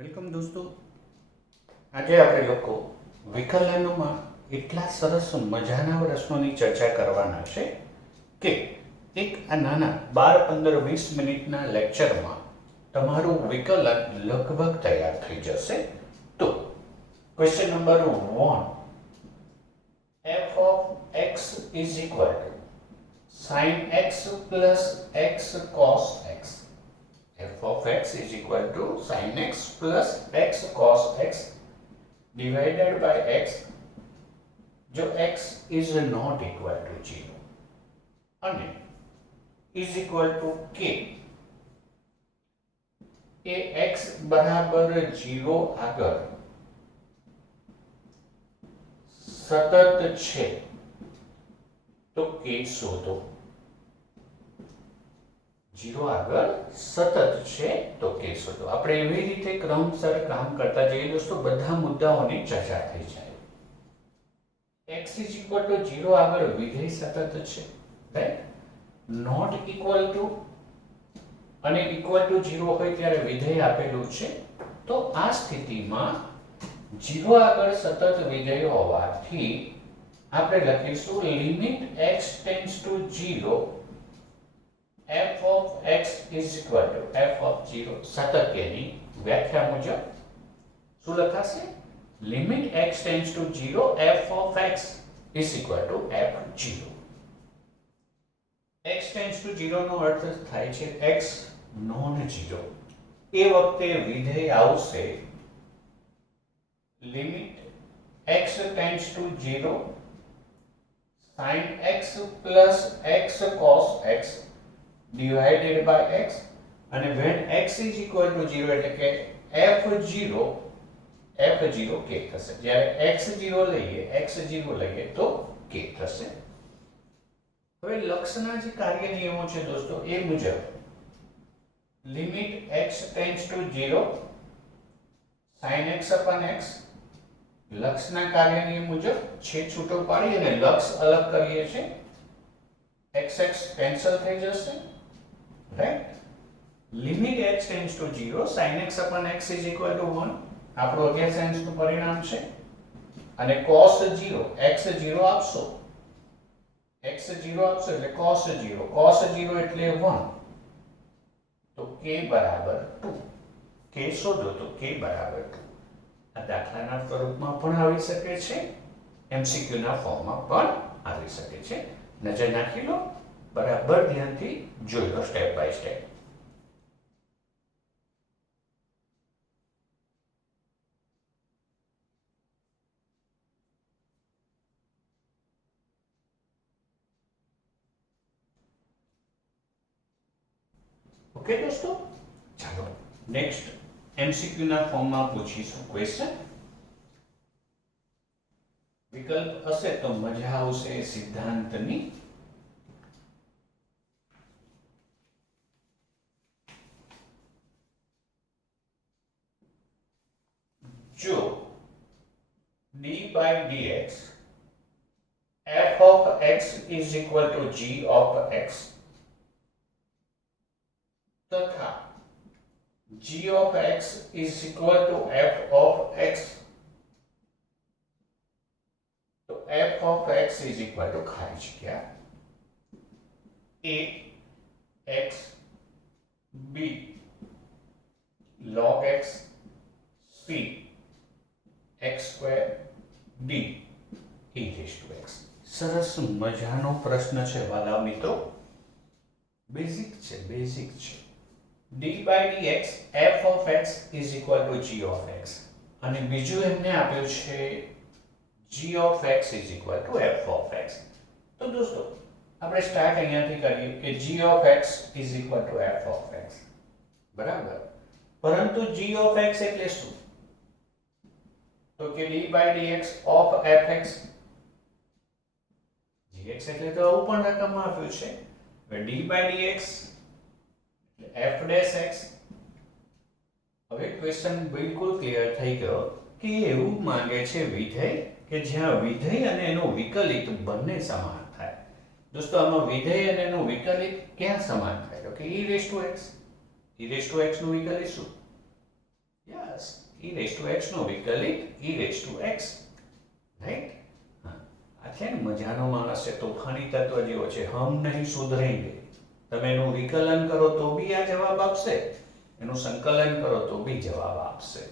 Welcome દોસ્તો, આજે આપણે લોકો વિકલનમાં એટલા સરસ મજાના પ્રશ્નોની ચર્ચા કરવાના છે કે એક આ નાના 12-15-20 મિનિટના લેક્ચરમાં તમારું વિકલન લગભગ તૈયાર થઈ જશે. તો question number 1, f of x is equal to sin x plus x cos x. f of x is equal to sin x plus x cos x divided by x जो x is not equal to 0 અને is equal to k A x બરાબર 0 આગળ સતત છે તો k શોધો. 0 આગળ સતત છે તો k શોધો. આપણે એવી રીતે ક્રમસર કામ કરતા જઈએ દોસ્તો, બધા મુદ્દાઓની ચર્ચા થઈ જાય. x is equal to 0 આગળ વિધેય સતત છે, રાઈટ. નોટ ઇક્વલ ટુ અને ઇક્વલ ટુ 0 હોય ત્યારે વિધેય આપેલું છે, તો આ સ્થિતિમાં 0 આગળ સતત વિધેય હોવાથી આપણે લખીશું limit x tends to 0 f of x is equal to f of 0 સાતત્યની વ્યાખ્યા મુજબ શું લખાશે? Limit x tends to 0 f of x is equal to f0. x tends to 0 નો અર્થ થાય છે x નોન 0. એ વખતે વિધેય આવશે limit x tends to 0 sin x plus x cos x divided by x, and when x is equal to 0 એટલે કે f0 k થશે. જ્યારે x0 લઈએ તો k થશે. હવે લક્ષના જે કાર્ય નિયમો છે દોસ્તો એ મુજબ limit x tends to 0 sin x upon x લક્ષના કાર્ય નિયમ મુજબ છેદ છૂટો પાડી અને લક્ષ અલગ કરીએ છીએ. x કેન્સલ થઈ જશે, right. Limit x tends to 0 sin x upon x is equal to 1 આપણો 11 સાઇન્સ નું પરિણામ છે. અને cos 0 x0 આપશો એટલે cos 0 એટલે 1 તો k બરાબર 2. k શોધો તો k બરાબર 2. આ દાખલાના સ્વરૂપમાં પણ આવી શકે છે, MCQ ના ફોર્મમાં પણ આવી શકે છે. નજર નાખી લો, બરાબર ધ્યાનથી જોઈ લો સ્ટેપ બાય સ્ટેપ. ઓકે દોસ્તો, ચાલો નેક્સ્ટ MCQ ના ફોર્મમાં પૂછીશું ક્વેશ્ચન. વિકલ્પ હશે તો મજા આવશે સિદ્ધાંતની. જો d by dx f of x is equal to g of x તથા g of x is equal to f of x, તો f of x is equal to ખાલી જગ્યા a x b log x c x square d e raised to x. સરસ મજાનો પ્રશ્ન છે વાલા મિત્રો, બેઝિક છે. d by dx f of x is equal to g of x અને બીજું એમને આપ્યું છે g of x is equal to f of x. તો દોસ્તો આપણે સ્ટાર્ટ અહીંયાથી કરીએ કે g of x is equal to f of x, બરાબર. પરંતુ g of x એટલે શું? તો કે d by dx of fx, gx એટલે તો આવું પણ રકમમાં આપ્યું છે. d by dx f dash x. હવે ક્વેશ્ચન બિલકુલ ક્લિયર થઈ ગયો કે એવું માંગે છે વિધેય કે જ્યાં વિધેય અને એનો વિકલિત બંને સમાન થાય. દોસ્તો આમાં વિધેય અને એનું વિકલિત ક્યાં સમાન થાય? તો કે e raised to x નું વિકલિત શું? Yes e raise to x નો વિકલિત e raise to x, right. હા, આ છે ને મજાનો માણસ છે, તોફાની તત્વ જેવો છે, હમ નહીં સુધરેંગે. તમે એનું વિકલન કરો તો બી આ જવાબ આપશે, એનું સંકલન કરો તો બી જવાબ આપશે.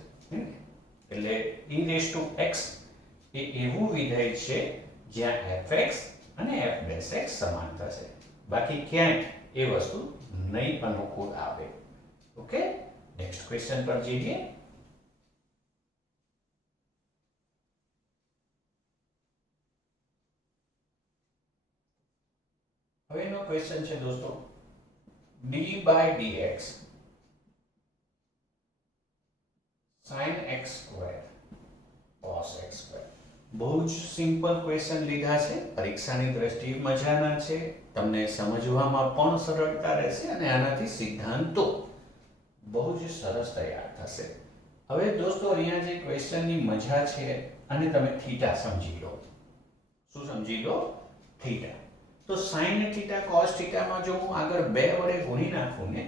એટલે e રેઝ ટુ x એ એવું વિધેય છે જ્યાં fx અને f' સમાન થશે, બાકી ક્યાંય એ વસ્તુ નહીં અનુકૂળ આવે. ઓકે, નેક્સ્ટ ક્વેશ્ચન પર જઈએ. હવેનો ક્વેશ્ચન છે દોસ્તો, d by dx sin x square cos x square. બહુ જ સિમ્પલ ક્વેશ્ચન લીધા છે, પરીક્ષાની દ્રષ્ટિએ મજાના છે, તમને સમજવામાં પણ સરળતા રહેશે અને આનાથી સિદ્ધાંતો બહુ જ સરસ તૈયાર થશે. હવે દોસ્તો અહીંયા જે ક્વેશ્ચનની મજા છે, અને તમે થીટા સમજી લો. શું સમજી લો? થીટા. તો sin થીટા cos થીટામાં જો હું આગળ 2 વડે ગુણી નાખું ને,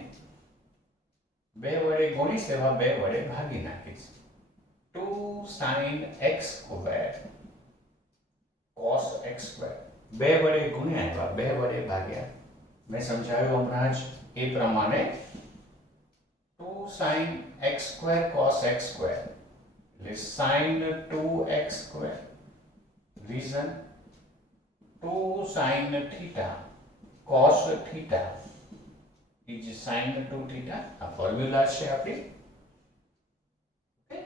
2 વડે ગુણીશ એવા 2 વડે ભાગી નાખીશ. 2 sin x square cos x square. 2 વડે ગુણ્યા એવા 2 વડે ભાગ્યા. મેં સમજાવ્યું હમણાં જ એ પ્રમાણે 2 sin x square cos x square એટલે sin 2x square reason 2 sin theta cos theta is sin 2 theta. આ ફોર્મ્યુલા છે આપણી. ઓકે,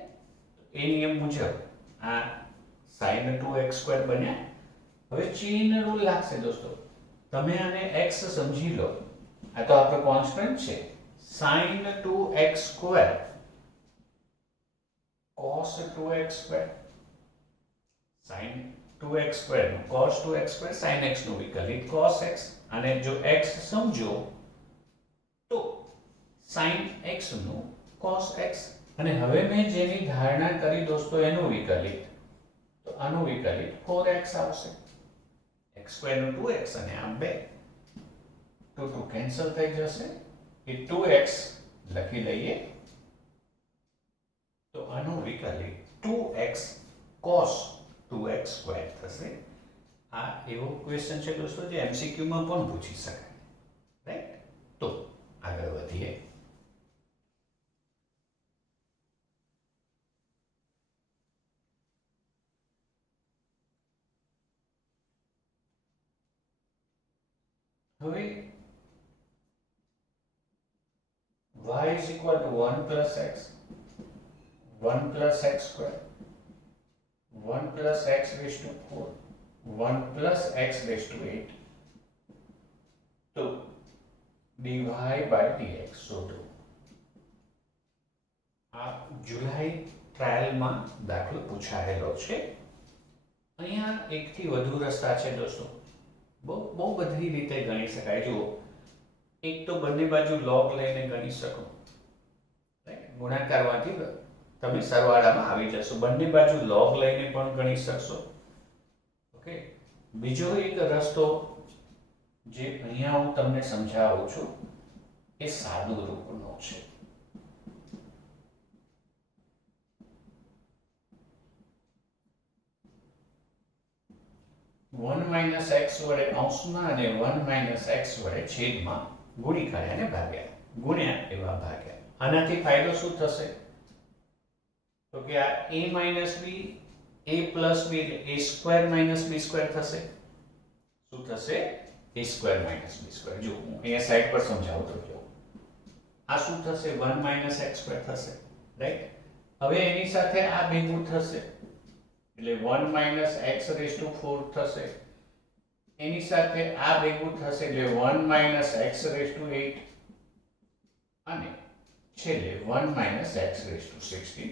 એ નિયમ મુજબ આ sin 2x square બન્યા. હવે ચેઇન રૂલ લાગશે દોસ્તો. તમે આને x સમજી લો, આ તો આપણો કોન્સ્ટન્ટ છે. sin 2x square cos 2x square, sin 2x square નું cos 2x square sin x નું વિકલિત cos x, અને જો x સમજો તો sin x નું cos x. અને હવે મેં જેની ધારણા કરી દોસ્તો એનું વિકલિત, તો આનું વિકલિત 4x આવશે. x square નું 2x અને આ 2 2 કેન્સલ થઈ જશે, એ 2x લખી લઈએ તો આનું વિકલિત 2x cos 2x square થશે. આ એવો ક્વેશ્ચન છે દોસ્તો જે MCQ માં પણ પૂછી શકાય, રાઈટ. તો આગળ વધીએ. હવે y is equal to 1 plus x, 1 plus x square, 1 plus x raised to 4, 1 plus x raised to 8 to dy by dx શોધો. આ જુલાઈ ટ્રાયલમાં દાખલો પૂછાયેલો છે. અહીંયા એકથી વધુ રસ્તા છે દોસ્તો, બહુ બધી રીતે ગણી શકાય. જુઓ, એક તો બંને બાજુ log લઈને ગણી શકો, રાઈટ. ગુણાકારમાંથી તમે સરવાળામાં આવી જશો, બંને બાજુ log લઈને પણ ગણી શકશો. ઓકે, બીજો એક રસ્તો જે અહીંયા હું તમને સમજાવું છું એ સાદું રૂપનો છે. વન માઇનસ એક્સ વડે અંશમાં અને 1 માઇનસ એક્સ વડે છેદમાં ગુણી કર્યા અને ભાગ્યા, ગુણ્યા એવા ભાગ્યા. આનાથી ફાયદો શું થશે? તો કે આ a minus b, a plus b એટલે a square minus b square થશે. શું થશે? a square minus b square. જો હું અહીંયા સાઈડ પર સમજાવું તો જો આ શું થશે? 1 માઇનસ x સ્ક્વેર થશે, રાઈટ. હવે એની સાથે આ ભેગું થશે એટલે 1 માઇનસ x રેઝ ટુ 4 થશે. એની સાથે આ ભેગું થશે એટલે 1 માઇનસ x રેઝ ટુ 8 અને છેલ્લે 1 માઇનસ x રેઝ ટુ 16.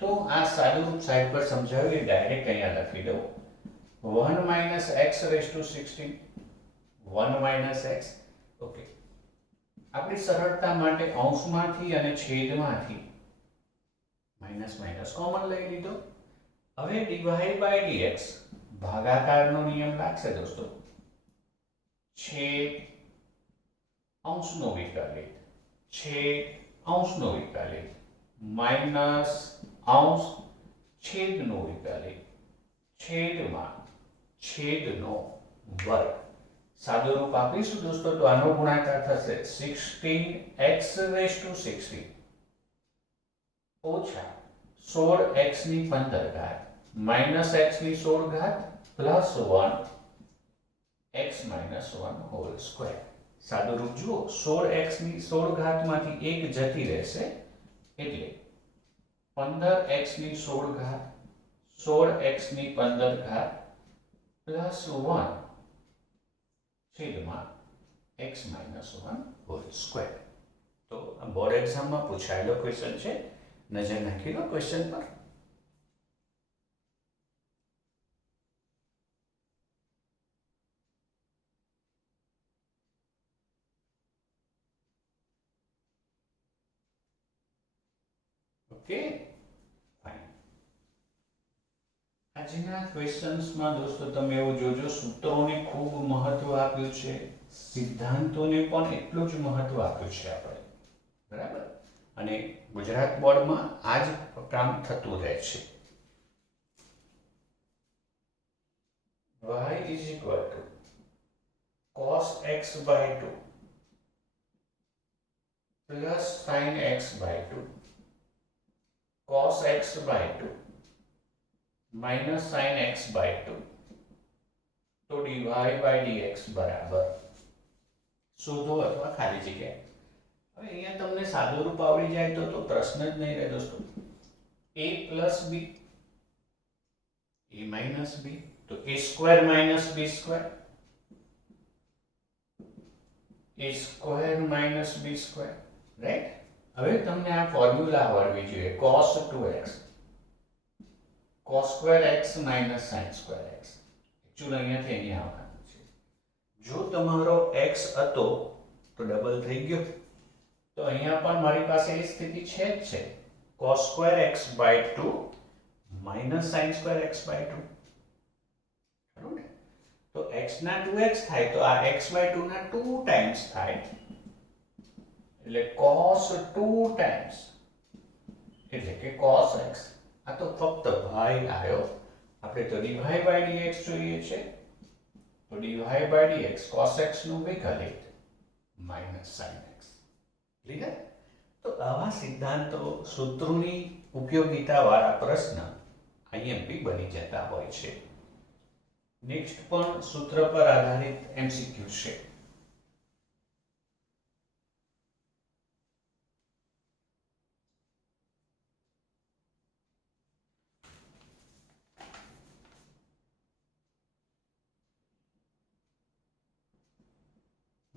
તો આ સાદું રૂપ સાઈડ પર સમજાવી ડાયરેક્ટ અહીંયા લખી દઉં. 1 minus x raise to 16, 1 minus x. Okay, આપણી સરળતા માટે અંશમાંથી અને છેદમાંથી માઇનસ માઇનસ કોમન લઈ લીધો. હવે dy by dx ભાગાકારનો નિયમ લાગશે દોસ્તો. છેદ અંશનો વિકલિત, છેદ અંશનો વિકલિત માઇનસ અંશ છેદનો વિકલિત છેદમાં છેદનો વર્ગ. સાદું રૂપ આપીશું દોસ્તો તો આનો ગુણાકાર થશે 16x⁻16 ઓછા 16x ની 15 ઘાત માઇનસ x ની 16 ઘાત plus 1 x minus 1 whole square. સાદું રૂપ જુઓ 16x ની 16 ઘાતમાંથી એક જતી રહેશે એટલે 15x ની 16 ઘાત 16x ની 15 ઘાત પ્લસ 1 છેદમાં x માઇનસ 1 હોલ સ્ક્વેર. તો બોર્ડ એક્ઝામમાં પૂછાયેલો ક્વેશ્ચન છે, નજર નાખી લો ક્વેશ્ચન પર. Okay fine. આજના ક્વેશ્ચન્સમાં દોસ્તો તમે એવું જોજો સૂત્રોને ખૂબ મહત્વ આપ્યું છે, સિદ્ધાંતોને પણ એટલું જ મહત્વ આપ્યું છે આપણે, બરાબર. અને ગુજરાત બોર્ડમાં આ જ કામ થતું રહે છે. y is equal to cos x by 2 plus sin x by 2 cos x by 2 minus sin x by 2 તો dy by dx બરાબર શોધો અથવા ખાલી જગ્યા. હવે અહીંયા તમને સાદું રૂપ આવડી જાય તો પ્રશ્ન જ નહીં રહે દોસ્તો. a plus b a minus b તો a square minus b square a square minus b square, right. હવે તમને આ ફોર્મ્યુલા આવડવી જોઈએ cos 2x cos square x minus sin square x. Actually અહીંયાથી અહીંયા આવવાનું છે. જો તમારો x હતો તો ડબલ થઈ ગયો, તો અહીંયા પણ મારી પાસે એ સ્થિતિ છે જ છે cos square x by 2 minus sin square x by 2. ખરું ને? તો x ના 2x થાય તો આ x by 2 ના 2 ટાઈમ્સ થાય એટલે cos 2 ટાઈમ્સ એટલે કે cos x. આ તો ફક્ત y આવ્યો, આપણે તો dy by dx જોઈએ છે તો dy by dx cos x નું વિકલિત minus sin x. ક્લિયર? તો આવા સિદ્ધાંતો સૂત્રોની ઉપયોગિતા વાળા પ્રશ્ન IMP બની જતા હોય છે. નેક્સ્ટ પણ સૂત્ર પર આધારિત MCQ છે.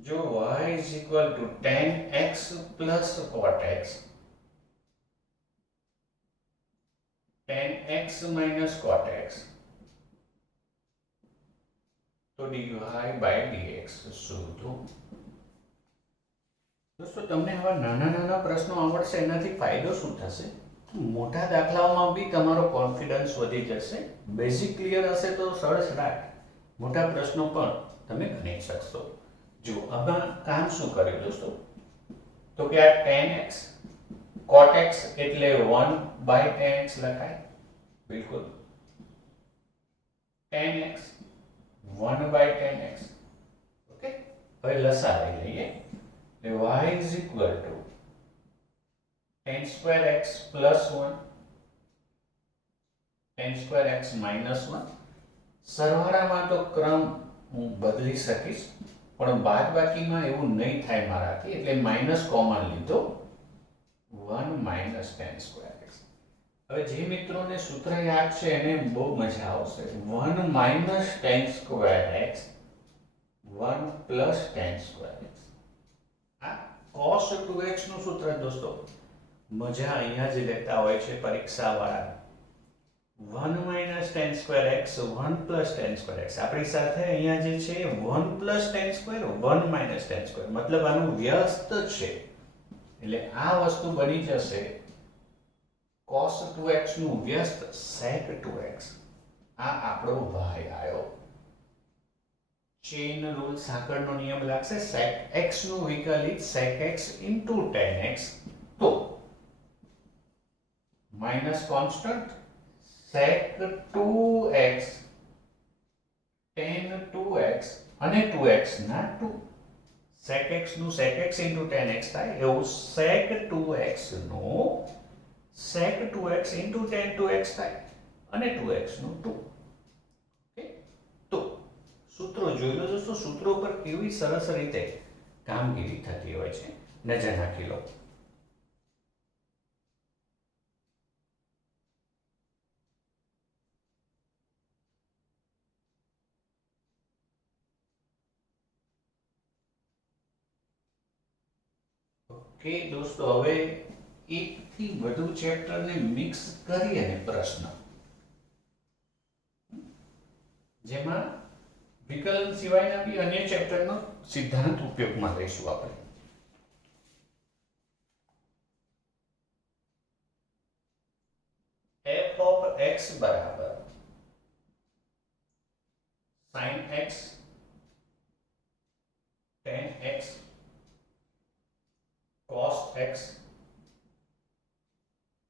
जो y is equal to tan x plus cot x tan x minus cot x तो dy by dx શોધો. દોસ્તો તમને આવા નાના નાના પ્રશ્નો આવડશે એનાથી ફાયદો શું થશે? મોટા દાખલાઓમાં બી તમારો કોન્ફિડન્સ વધી જશે. બેઝિક ક્લિયર હશે તો સડસડાટ મોટા પ્રશ્નો પણ તમે ગણી શકશો. જો આમાં કામ શું કર્યું દોસ્તો? તો કે આ tan x cot x એટલે 1 by tan x લખાય. બિલકુલ tan x 1 by tan x. Okay, હવે લસા લઈ લઈએ. y is equal to tan square x plus 1 tan square x minus 1. સરવાળામાં તો ક્રમ હું બદલી શકીશ પણ બાદબાકીમાં એવું નહીં થાય મારાથી, એટલે માઇનસ કોમન લીધો 1 minus tan square x. હવે જે મિત્રોને સૂત્ર યાદ છે એને બહુ મજા આવશે. 1 minus tan square x 1 plus tan square x. આ cos 2x નું સૂત્ર દોસ્તો મજા અહીંયા જ લેતા હોય છે પરીક્ષા વાળા. 1 minus tan square x 1 plus tan square x. આપણી સાથે અહીંયા જે છે 1 plus tan square 1 minus tan square મતલબ આનું વ્યસ્ત છે એટલે આ વસ્તુ બની જશે cos 2x નું વ્યસ્ત sec 2x. આ આપણો y આવ્યો. ચેઇન રૂલ સાંકળનો નિયમ લાગશે. sec x નું વિકલિત sec x into tan x. તો minus constant sec 2x tan 2x અને 2x ના 2 sec x નું sec x into tan x થાય એવું sec 2x નું sec 2x into tan 2x થાય અને 2x નું 2. ઓકે, તો સૂત્રો જોઈ લો દોસ્તો, સૂત્રો પર કેવી સરસ રીતે કામગીરી થતી હોય છે, નજર નાખી લો. ઓકે દોસ્તો, હવે એક થી વધુ ચેપ્ટરને મિક્સ કરી અને પ્રશ્ન જેમાં વિકલન સિવાયના બી અન્ય ચેપ્ટરનો સિદ્ધાંત ઉપયોગમાં લઈશું આપણે. f of x બરાબર sin x tan x cos x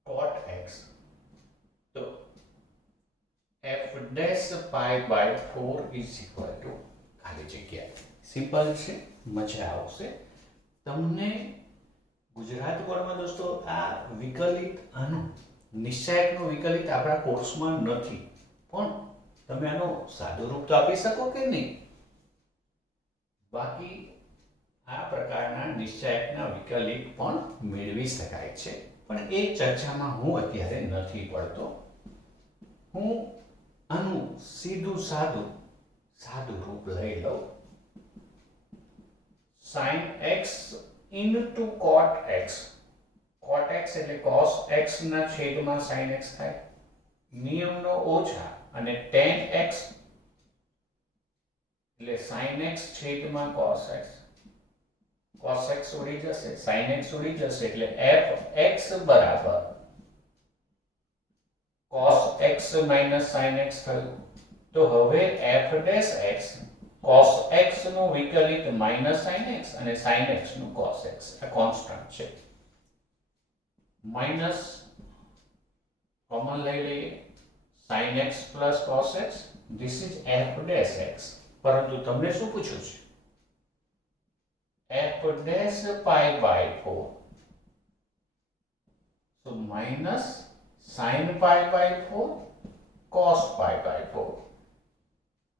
cot x, તો f dash pi by 4 is equal to ખાલી જગ્યા. સિમ્પલ છે, મજા આવશે તમને. ગુજરાત બોર્ડમાં દોસ્તો આ વિકલિત આનું નિશ્ચાયકનો વિકલિત આપણા કોર્સમાં નથી, પણ તમે આનો સાદું રૂપ તો આપી શકો કે નહીં? બાકી આ પ્રકારના નિશ્ચાયકના વિકલિત પણ મેળવી શકાય છે, પણ એ ચર્ચામાં હું અત્યારે નથી પડતો. હું આનું સીધું સાદું રૂપ લઈ લઉં. sin x into cot x. cot x એટલે cos x ના છેદમાં sin x થાય, નિયમનો ઓછા, અને tan x એટલે sin x છેદમાં cos x. cos x ઉડી જશે, sin x ઉડી જશે, એટલે f x બરાબર cos x minus sin x થયું. તો હવે f dash x cos x નું વિકલિત minus sin x અને sin x નું cos x, આ કોન્સ્ટન્ટ છે. માઇનસ કોમન લઈ લઈએ, sin x plus cos x, this is f dash x. પરંતુ તમને શું પૂછ્યું છે? f dash pi by 4. so minus sin pi by 4 cos pi by 4,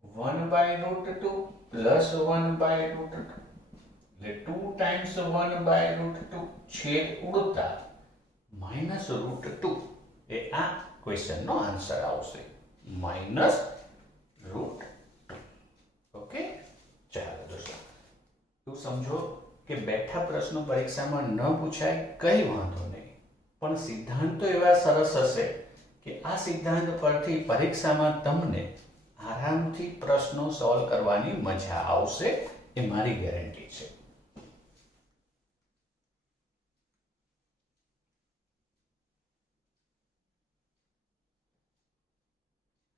1 by root 2 plus 1 by root 2, એટલે 2 times 1 by root 2 છેદ ઉડતા minus root 2, એ આ ક્વેશ્ચનનો answer આવશે, minus root 2. ઓકે, ચાલો દોસ્તો, તું સમજો કે બેઠા પ્રશ્નો પરીક્ષામાં ન પૂછાય કઈ વાંધો નહીં, પણ સિદ્ધાંતો એવા સરસ હશે કે આ સિદ્ધાંત પરથી પરીક્ષામાં તમને આરામથી પ્રશ્નો સોલ્વ કરવાની મજા આવશે, એ મારી ગેરંટી છે.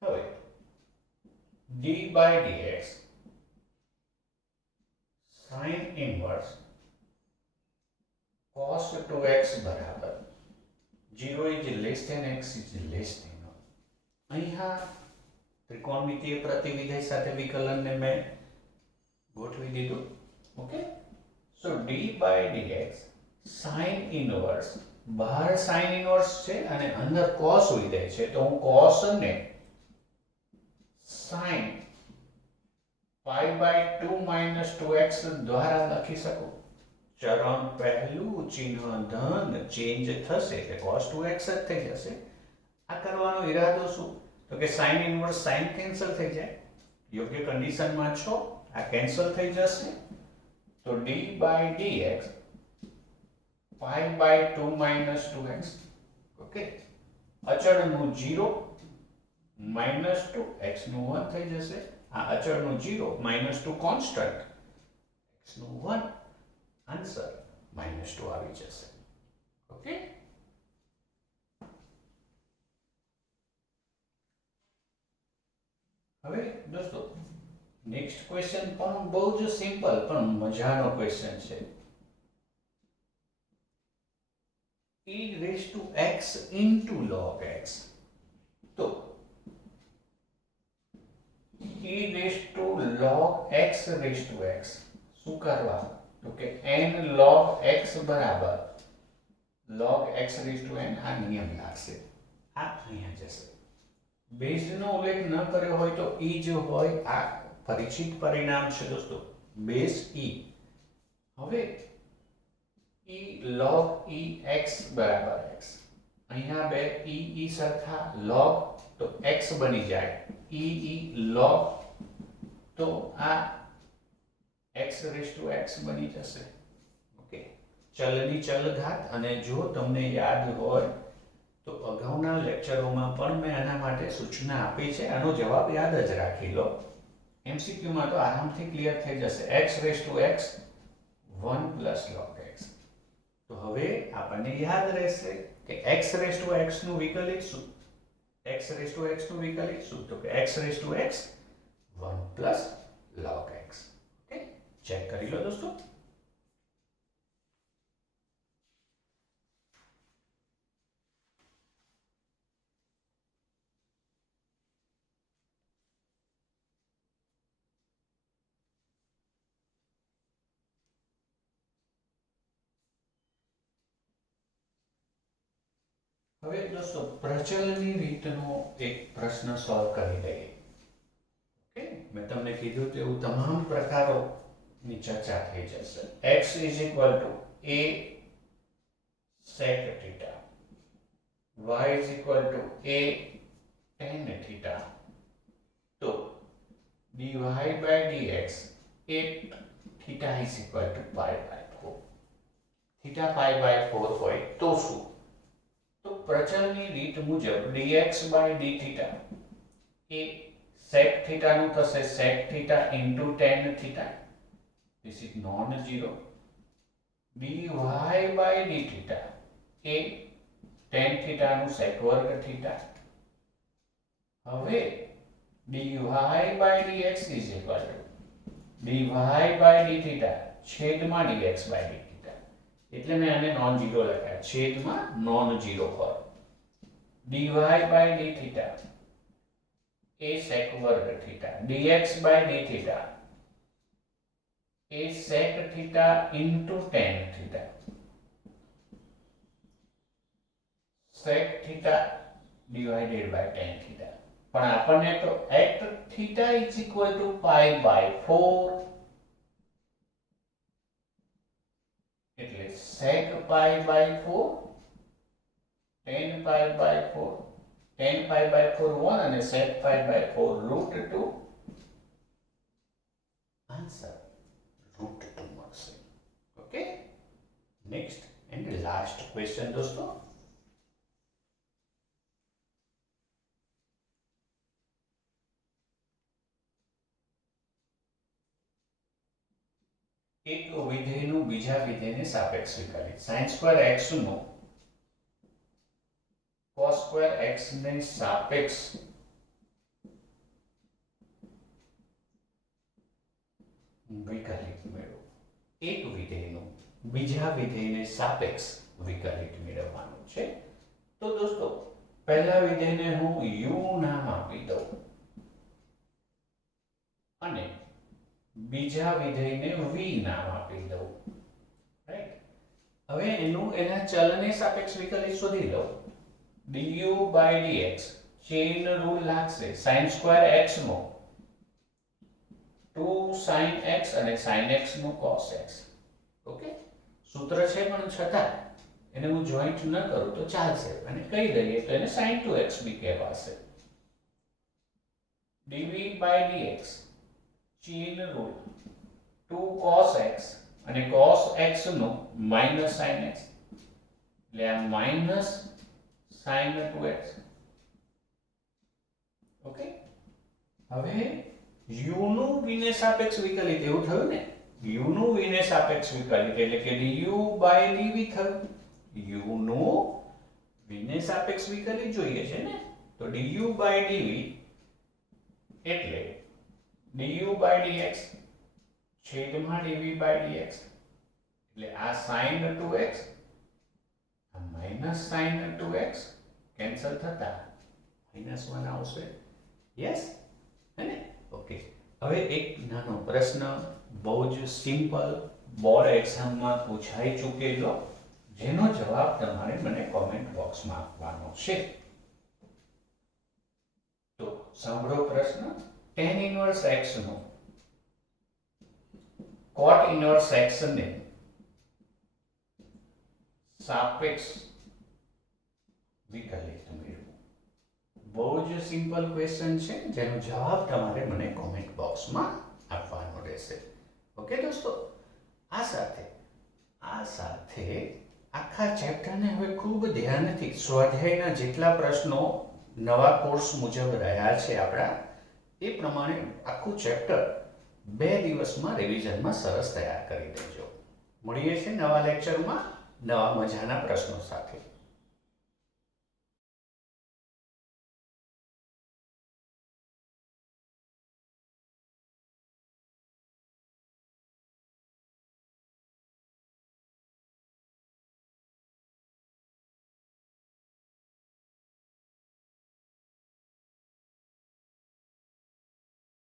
હવે d by dx sin inverse cos 2x બરાબર 0 is less than x is less than 1. અહીંયા ત્રિકોણમિતીય પ્રતિવિધેય સાથે વિકલનને મેં ગોઠવી દીધું. Okay, so d by dx sin inverse, બહાર sin inverse છે અને અંદર cos વિધેય છે, તો હું cos ને sin pi by 2 minus 2x દ્વારા લખી શકું. ચરણ પહેલું ચિહ્ન ધન ચેન્જ થશે એટલે cos 2x જ થઈ જશે. આ કરવાનો ઈરાદો શું? તો કે sin ઇન્વર્સ sin કેન્સલ થઈ જાય, યોગ્ય કન્ડિશનમાં છો, આ કેન્સલ થઈ જશે. તો d by dx pi by 2 minus 2x. Okay, અચળનું 0 minus 2 x નું 1 થઈ જશે. આ અચળનું 0 minus 2 કોન્સ્ટન્ટ x નું 1, આન્સર -2 આવી જશે. ઓકે, હવે દોસ્તો નેક્સ્ટ ક્વેશ્ચન પણ બહુ જ સિમ્પલ પણ મજાનો ક્વેશ્ચન છે. e raised to x into log x. તો e raised to log x raised to x શું કરવા? તો કે n log x બરાબર log x raised to n. આ નિયમ લાગશે, આ અહીંયા જશે. બેઝનો ઉલ્લેખ ન કર્યો હોય તો e જો હોય, આ પરિચિત પરિણામ છે દોસ્તો, બેઝ e. હવે e log e x બરાબર x. અહીંયા બે e સરખા, log તો x બની જાય, e log તો આ x raised to x બની જશે. ઓકે, ચલની ચલ ઘાત. અને જો તમને યાદ હોય તો અગાઉના લેક્ચરોમાં પણ મેં આના માટે સૂચના આપી છે, આનો જવાબ યાદ જ રાખી લો. MCQ માં તો આરામથી ક્લિયર થઈ જશે. x raised to x 1 plus log x. તો હવે આપણને યાદ રહેશે કે x raised to x નું વિકલિત શું? x raised to x નું વિકલિત શું? તો કે x raised to x 1 plus log x. Okay, check કરી લો દોસ્તો. હવે દોસ્તો પ્રચલની રીતનો એક પ્રશ્ન સોલ્વ કરી દઈએ. ઓકે, મેં તમને કીધું તેવું તમામ પ્રકારોની ચર્ચા થઈ જશે. x is equal to a sec theta, y is equal to a tan theta. તો dy by dx a theta is equal to pi by 4. theta pi by 4 હોય તો શું? તો પ્રચલની રીત મુજબ dx by d theta A sec theta નું થશે sec theta into tan theta. This is non-zero. dy by d theta A tan theta નું sec વર્ગ theta. હવે dy by dx is equal to dy by d theta છેદમાં dx by d. એટલે મેં આને non zero લખ્યા, છેદમાં non zero પર. dy by d theta A sec વર્ગ theta, dx by d theta A sec theta into tan theta. sec theta divided by tan theta. પણ આપણને તો at theta is equal to pi by 4, એટલે sec pi by 4 tan pi by 4, tan pi by 4 1 અને sec pi by 4 root 2. Answer root 2 મળશે. Okay, next and last question દોસ્તો. એક વિધેયનું બીજા વિધેયને સાપેક્ષ વિકલિત. sin સ્ક્વેર x નો cos સ્ક્વેર x ને સાપેક્ષ વિકલિત મેળવો. એક વિધેયનું બીજા વિધેયને સાપેક્ષ વિકલિત મેળવવાનું છે. તો દોસ્તો પહેલા વિધેયને હું u નામ આપી દઉં અને બીજા વિધેયને v નામ આપી દઉં. રાઈટ, હવે એના ચલને સાપેક્ષ વિકલિત શોધી લો. du by dx chain rule લાગશે. sin સ્ક્વેર x નો 2 sin x અને sin x નો cos x. ઓકે, સૂત્ર છે પણ છતાં એને હું જોઈન્ટ ન કરું તો ચાલશે, અને કહી દઈએ તો એને sin 2x બી કહેવાશે. dv by dx chain rule 2 cos x અને cos x નો minus sin x, એટલે આ minus sin 2x. ઓકે, હવે u નું v ને સાપેક્ષ વિકલિત એવું થયું ને, u નું v ને સાપેક્ષ વિકલિત એટલે કે du by dv થયું. u નું v ને સાપેક્ષ વિકલિત જોઈએ છે ને, તો du by dv એટલે du by dx છેદમાં dv by dx, એટલે આ sin 2x આ માઇનસ સાઇન 2x કેન્સલ થતા -1 આવશે. યસ હે ને? ઓકે. હવે એક નાનો પ્રશ્ન બહુ જ સિમ્પલ બોર્ડ એક્ઝામમાં પૂછાઈ ચૂકેલો, જેનો જવાબ તમારે મને કોમેન્ટ બોક્સમાં આપવાનો છે. તો સાંભળો પ્રશ્ન. tan ઇન્વર્સ x નો cot ઇન્વર્સ x ને સાપેક્ષ વિકલિત મેળવો. બહુ જ સિમ્પલ ક્વેશ્ચન છે, જેનો જવાબ તમારે મને કોમેન્ટ બોક્સમાં આપવાનો રહેશે. ઓકે દોસ્તો, આ સાથે આખા ચેપ્ટરને હવે ખૂબ ધ્યાનથી સ્વાધ્યાયના જેટલા પ્રશ્નો નવા કોર્સ મુજબ રહ્યા છે આપણા, એ પ્રમાણે આખું ચેપ્ટર 2 દિવસમાં રિવિઝનમાં સરસ તૈયાર કરી દેજો. મળીએ છીએ નવા લેક્ચરમાં નવા મજાના પ્રશ્નો સાથે.